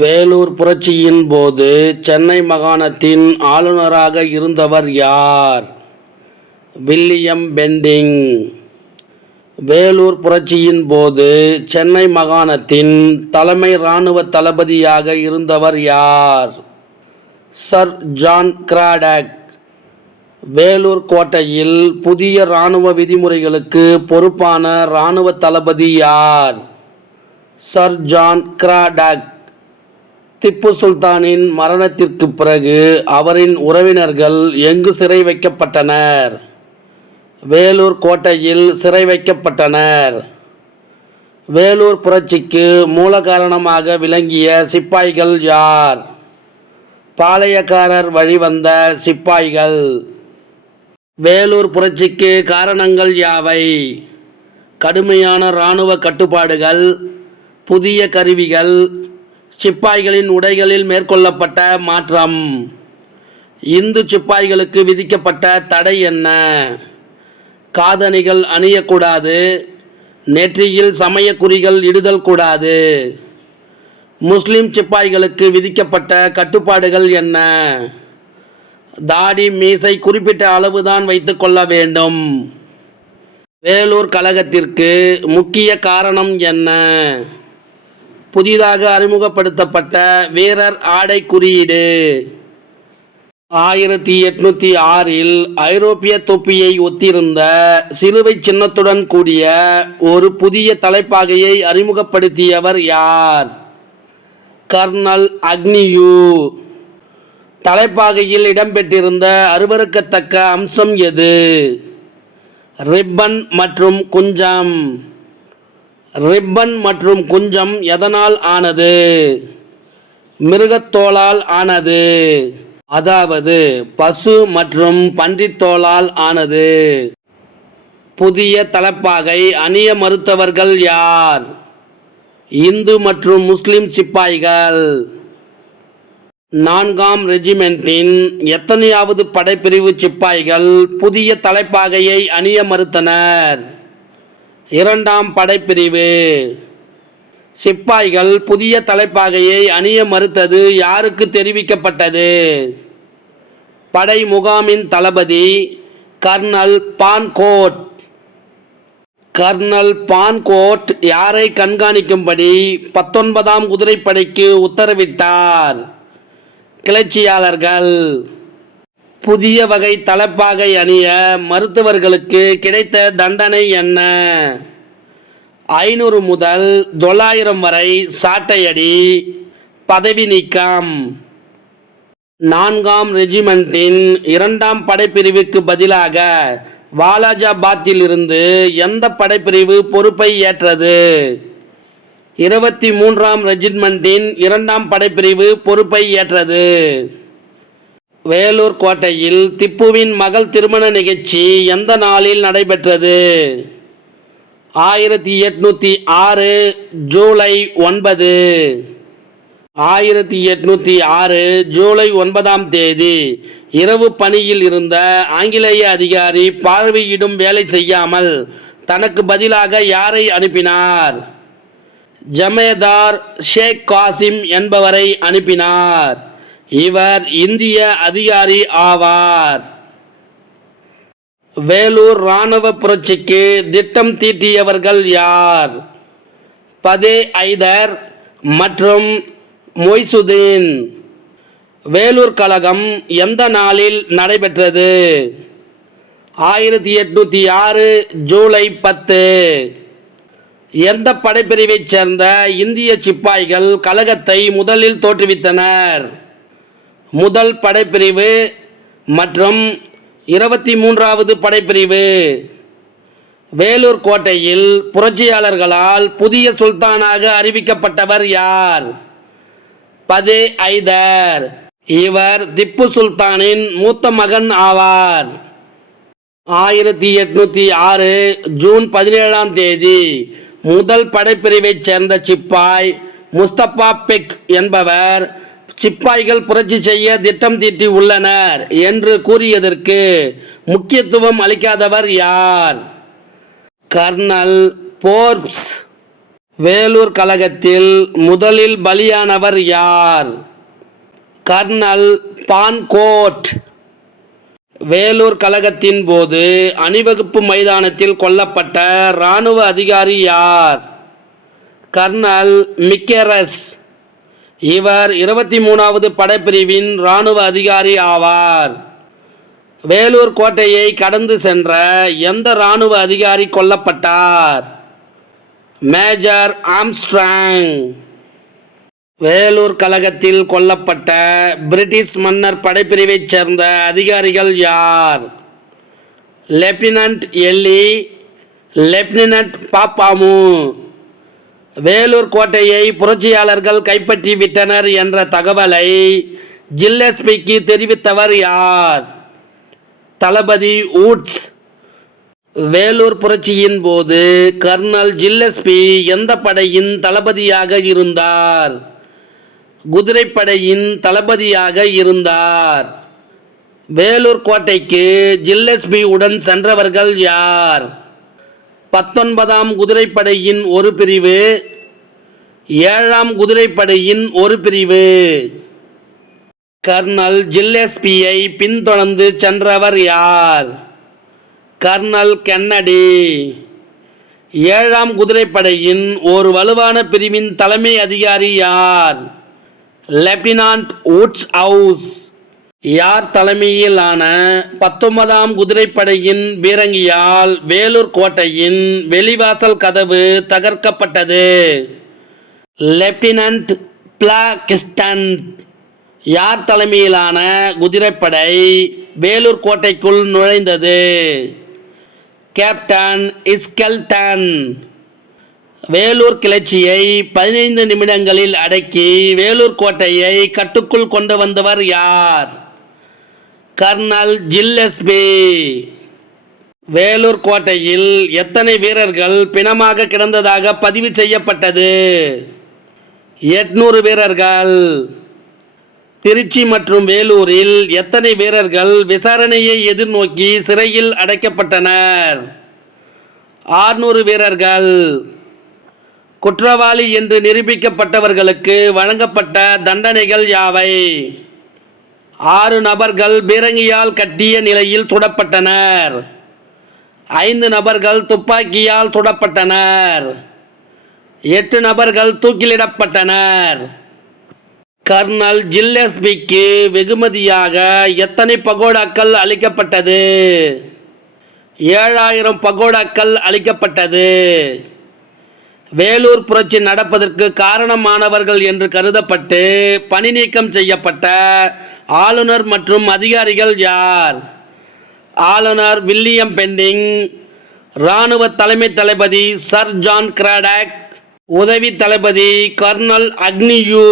வேலூர் புரட்சியின் போது சென்னை மாகாணத்தின் ஆளுநராக இருந்தவர் யார்? William Bentinck. வேலூர் புரட்சியின் போது சென்னை மாகாணத்தின் தலைமை இராணுவ தளபதியாக இருந்தவர் யார்? Sir John Cradock. வேலூர் கோட்டையில் புதிய இராணுவ விதிமுறைகளுக்கு பொறுப்பான இராணுவ தளபதி யார்? Sir John Cradock. திப்பு சுல்தானின் மரணத்திற்கு பிறகு அவரின் உறவினர்கள் எங்கு சிறை வைக்கப்பட்டனர்? வேலூர் கோட்டையில் சிறை வைக்கப்பட்டனர். வேலூர் புரட்சிக்கு மூல காரணமாக விளங்கிய சிப்பாய்கள் யார்? பாளையக்காரர் வழிவந்த சிப்பாய்கள். வேலூர் புரட்சிக்கு காரணங்கள் யாவை? கடுமையான இராணுவ கட்டுப்பாடுகள், புதிய கருவிகள், சிப்பாய்களின் உடைகளில் மேற்கொள்ளப்பட்ட மாற்றம். இந்து சிப்பாய்களுக்கு விதிக்கப்பட்ட தடை என்ன? காதணிகள் அணியக்கூடாது, நெற்றியில் சமய குறிகள் இடுதல் கூடாது. முஸ்லிம் சிப்பாய்களுக்கு விதிக்கப்பட்ட கட்டுப்பாடுகள் என்ன? தாடி மீசை குறிப்பிட்ட அளவுதான் வைத்து கொள்ள வேண்டும். வேலூர் கலகத்திற்கு முக்கிய காரணம் என்ன? புதிதாக அறிமுகப்படுத்தப்பட்ட வீரர் ஆடை குறியீடு. 1806 ஐரோப்பிய தொப்பியை ஒத்திருந்த சிலுவை சின்னத்துடன் கூடிய ஒரு புதிய தலைப்பாகையை அறிமுகப்படுத்தியவர் யார்? Colonel Agnew. தலைப்பாகையில் இடம்பெற்றிருந்த அருவருக்கத்தக்க அம்சம் எது? ரிப்பன் மற்றும் குஞ்சம். ரிப்பன் மற்றும் குஞ்சம் எதனால் ஆனது? மிருகத்தோலால் ஆனது, அதாவது பசு மற்றும் பன்றித்தோலால் ஆனது. புதிய தலைப்பாகை அணிய மறுத்தவர்கள் யார்? இந்து மற்றும் முஸ்லிம் சிப்பாய்கள். 4ஆம் ரெஜிமெண்டின் எத்தனையாவது படைப்பிரிவு சிப்பாய்கள் புதிய தலைப்பாகையை அணிய மறுத்தனர்? 2ஆம் படைப்பிரிவு. சிப்பாய்கள் புதிய தலைப்பாகையை அணிய மறுத்தது யாருக்கு தெரிவிக்கப்பட்டது? படை முகாமின் தளபதி கர்னல் பான்கோட். கர்னல் பான்கோட் யாரை கண்காணிக்கும்படி 19ஆம் குதிரைப்படைக்கு உத்தரவிட்டார்? கிளர்ச்சியாளர்கள். புதிய வகை தலைப்பாகை அணிய மறுத்தவர்களுக்கு கிடைத்த தண்டனை என்ன? 500 முதல் 900 வரை சாட்டையடி, பதவி நீக்கம். 4ஆம் ரெஜிமெண்டின் 2ஆம் படைப்பிரிவுக்கு பதிலாக வாலாஜாபாத்தில் இருந்து எந்த படைப்பிரிவு பொறுப்பை ஏற்றது? 23ஆம் ரெஜிமெண்டின் 2ஆம் படைப்பிரிவு பொறுப்பை ஏற்றது. வேலூர் கோட்டையில் திப்புவின் மகள் திருமண நிகழ்ச்சி எந்த நாளில் நடைபெற்றது? 1806 ஜூலை 9. 1806 ஜூலை 9ஆம் தேதி இரவு பணியில் இருந்த ஆங்கிலேய அதிகாரி பார்வையிடும் வேலை செய்யாமல் தனக்கு பதிலாக யாரை அனுப்பினார்? ஜமேதார் ஷேக் காசிம் என்பவரை அனுப்பினார். இவர் இந்திய அதிகாரி ஆவார். வேலூர் இராணுவ புரட்சிக்கு திட்டம் தீட்டியவர்கள் யார்? பதே ஐதர் மற்றும் மொய்சுதீன். வேலூர் கலகம் எந்த நாளில் நடைபெற்றது? 1806 ஜூலை 10. எந்த படைப்பிரிவைச் சேர்ந்த இந்திய சிப்பாய்கள் கலகத்தை முதலில் தோற்றுவித்தனர்? முதல் படைப்பிரிவு மற்றும் 23வது படைப்பிரிவு. வேலூர் கோட்டையில் புரட்சியாளர்களால் புதிய சுல்தானாக அறிவிக்கப்பட்டவர் யார்? பதே ஐதர். இவர் திப்பு சுல்தானின் மூத்த மகன் ஆவார். 1806 ஜூன் 17ஆம் தேதி முதல் படைப்பிரிவைச் சேர்ந்த சிப்பாய் முஸ்தபா பெக் என்பவர் சிப்பாய்கள் புரட்சி செய்ய திட்டம் தீட்டி உள்ளனர் என்று கூறியதற்கு முக்கியத்துவம் அளிக்காதவர் யார்? Kernel Forbes. வேலூர் கலகத்தில் முதலில் பலியானவர் யார்? கர்னல் பான்கோட். வேலூர் கலகத்தின் போது அணிவகுப்பு மைதானத்தில் கொல்லப்பட்ட இராணுவ அதிகாரி யார்? கர்னல் மிக்கேரஸ். இவர் 23வது படைப்பிரிவின் இராணுவ அதிகாரி ஆவார். வேலூர் கோட்டையை கடந்து சென்ற எந்த இராணுவ அதிகாரி கொல்லப்பட்டார்? Major Armstrong. வேலூர் கலகத்தில் கொல்லப்பட்ட பிரிட்டிஷ் மன்னர் படைப்பிரிவைச் சேர்ந்த அதிகாரிகள் யார்? லெப்டினன்ட் எல்லி, லெப்டினன்ட் பாப்பாமு. வேலூர் கோட்டையை புரட்சியாளர்கள் கைப்பற்றி விட்டனர் என்ற தகவலை ஜில்லஸ்பிக்கு தெரிவித்தவர் யார்? தளபதி வூட்ஸ். வேலூர் புரட்சியின் போது கர்னல் ஜில்லஸ்பி எந்த படையின் தளபதியாக இருந்தார்? குதிரைப்படையின் தளபதியாக இருந்தார். வேலூர் கோட்டைக்கு ஜில்லஸ்பி உடன் சென்றவர்கள் யார்? 19ஆம் குதிரைப்படையின் ஒரு பிரிவு, 7ஆம் குதிரைப்படையின் ஒரு பிரிவு. கர்னல் ஜில்லஸ்பியை பின்தொடர்ந்து சென்றவர் யார்? Colonel Kennedy. 7ஆம் குதிரைப்படையின் ஒரு வலுவான பிரிவின் தலைமை அதிகாரி யார்? Lieutenant Woods House. யார் தலைமையிலான 19ஆம் குதிரைப்படையின் பீரங்கியால் வேலூர் கோட்டையின் வெளிவாசல் கதவு தகர்க்கப்பட்டது? லெப்டினன்ட் பிளாக்கிஸ்டன். யார் தலைமையிலான குதிரைப்படை வேலூர் கோட்டைக்குள் நுழைந்தது? Captain skeleton. வேலூர் கிளர்ச்சியை 15 நிமிடங்களில் அடக்கி வேலூர் கோட்டையை கட்டுக்குள் கொண்டு வந்தவர் யார்? Kernel Gillespie. வேலூர் கோட்டையில் எத்தனை வீரர்கள் பிணமாக கிடந்ததாக பதிவு செய்யப்பட்டது? 800 வீரர்கள். திருச்சி மற்றும் வேலூரில் எத்தனை வீரர்கள் விசாரணையை எதிர்நோக்கி சிறையில் அடைக்கப்பட்டனர்? 600 வீரர்கள். குற்றவாளி என்று நிரூபிக்கப்பட்டவர்களுக்கு வழங்கப்பட்ட தண்டனைகள் யாவை? 6 நபர்கள் பீரங்கியால் கட்டிய நிலையில் சுடப்பட்டனர். 5 நபர்கள் துப்பாக்கியால் சுடப்பட்டனர். 8 நபர்கள் தூக்கிலிடப்பட்டனர். கர்னல் ஜில்லஸ்பிக்கு வெகுமதியாக எத்தனை பகோடாக்கள் அளிக்கப்பட்டது? 7000 பகோடாக்கள் அளிக்கப்பட்டது. வேலூர் புரட்சி நடப்பதற்கு காரணமானவர்கள் என்று கருதப்பட்டு பணி நீக்கம் செய்யப்பட்ட ஆளுநர் மற்றும் அதிகாரிகள் யார்? ஆளுநர் வில்லியம் பெண்டிங், இராணுவ தலைமை தளபதி சர் ஜான் கிராடக், உதவி தளபதி கர்னல் அக்னியூ.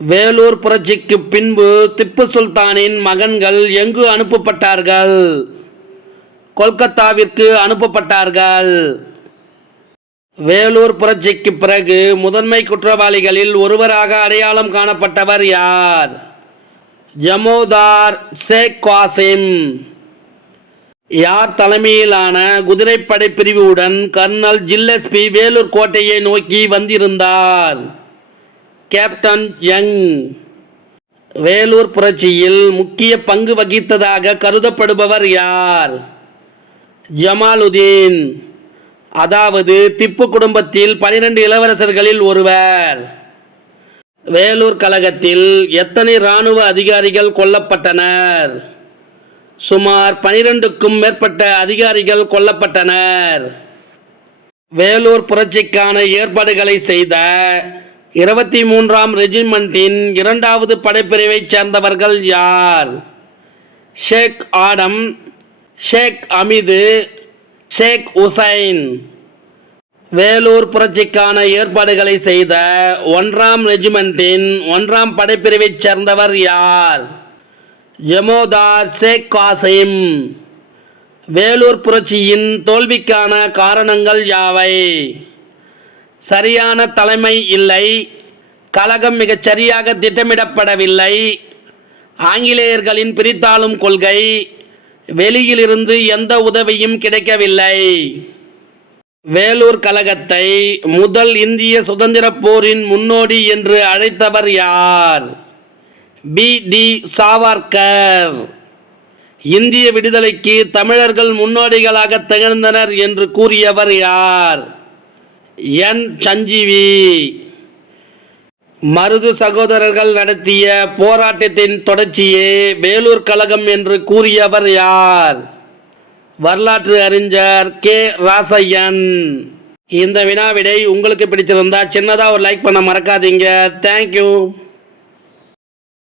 வேலூர் புரட்சிக்கு பின்பு திப்பு சுல்தானின் மகன்கள் எங்கு அனுப்பப்பட்டார்கள்? கொல்கத்தாவிற்கு அனுப்பப்பட்டார்கள். வேலூர் புரட்சிக்கு பிறகு முதன்மை குற்றவாளிகளில் ஒருவராக அடையாளம் காணப்பட்டவர் யார்? ஜமோதார் ஷேக் காசிம். யார் தலைமையிலான குதிரைப்படை பிரிவுடன் கர்னல் ஜில்லஸ்பி வேலூர் கோட்டையை நோக்கி வந்திருந்தார்? Captain young. வேலூர் புரட்சியில் முக்கிய பங்கு வகித்ததாக கருதப்படுபவர் யார்? ஜமாலுதீன். அதாவது திப்பு குடும்பத்தில் 12 இளவரசர்களில் ஒருவர். வேலூர் கலகத்தில் எத்தனை இராணுவ அதிகாரிகள் கொல்லப்பட்டனர்? சுமார் 12க்கும் மேற்பட்ட அதிகாரிகள் கொல்லப்பட்டனர். வேலூர் புரட்சிக்கான ஏற்பாடுகளை செய்த 23ஆம் ரெஜிமெண்டின் 2வது படைப்பிரிவைச் சேர்ந்தவர்கள் யார்? ஷேக் ஆடம், ஷேக் அமிது, ஷேக் உசைன். வேலூர் புரட்சிக்கான ஏற்பாடுகளை செய்த 1ஆம் ரெஜிமெண்டின் 1ஆம் படைப்பிரிவைச் சேர்ந்தவர் யார்? ஜமோதார் ஷேக் காசிம். வேலூர் புரட்சியின் தோல்விக்கான காரணங்கள் யாவை? சரியான தலைமை இல்லை, கலகம் மிகச் சரியாக திட்டமிடப்படவில்லை, ஆங்கிலேயர்களின் பிரித்தாளும் கொள்கை, வெளியிலிருந்து எந்த உதவியும் கிடைக்கவில்லை. வேலூர் கழகத்தை முதல் இந்திய சுதந்திரப் போரின் முன்னோடி என்று அழைத்தவர் யார்? பி.டி. சாவர்கர். இந்திய விடுதலைக்கு தமிழர்கள் முன்னோடிகளாக திகழ்ந்தனர் என்று கூறியவர் யார்? என். சஞ்சீவி. மருது சகோதரர்கள் நடத்திய போராட்டத்தின் தொடர்ச்சியே வேலூர் கழகம் என்று கூறியவர் யார்? வரலாற்று அறிஞர் கே. ராசய்யன். இந்த வினாவிடை உங்களுக்கு பிடிச்சிருந்தா சின்னதாக ஒரு லைக் பண்ண மறக்காதீங்க. தேங்க்யூ.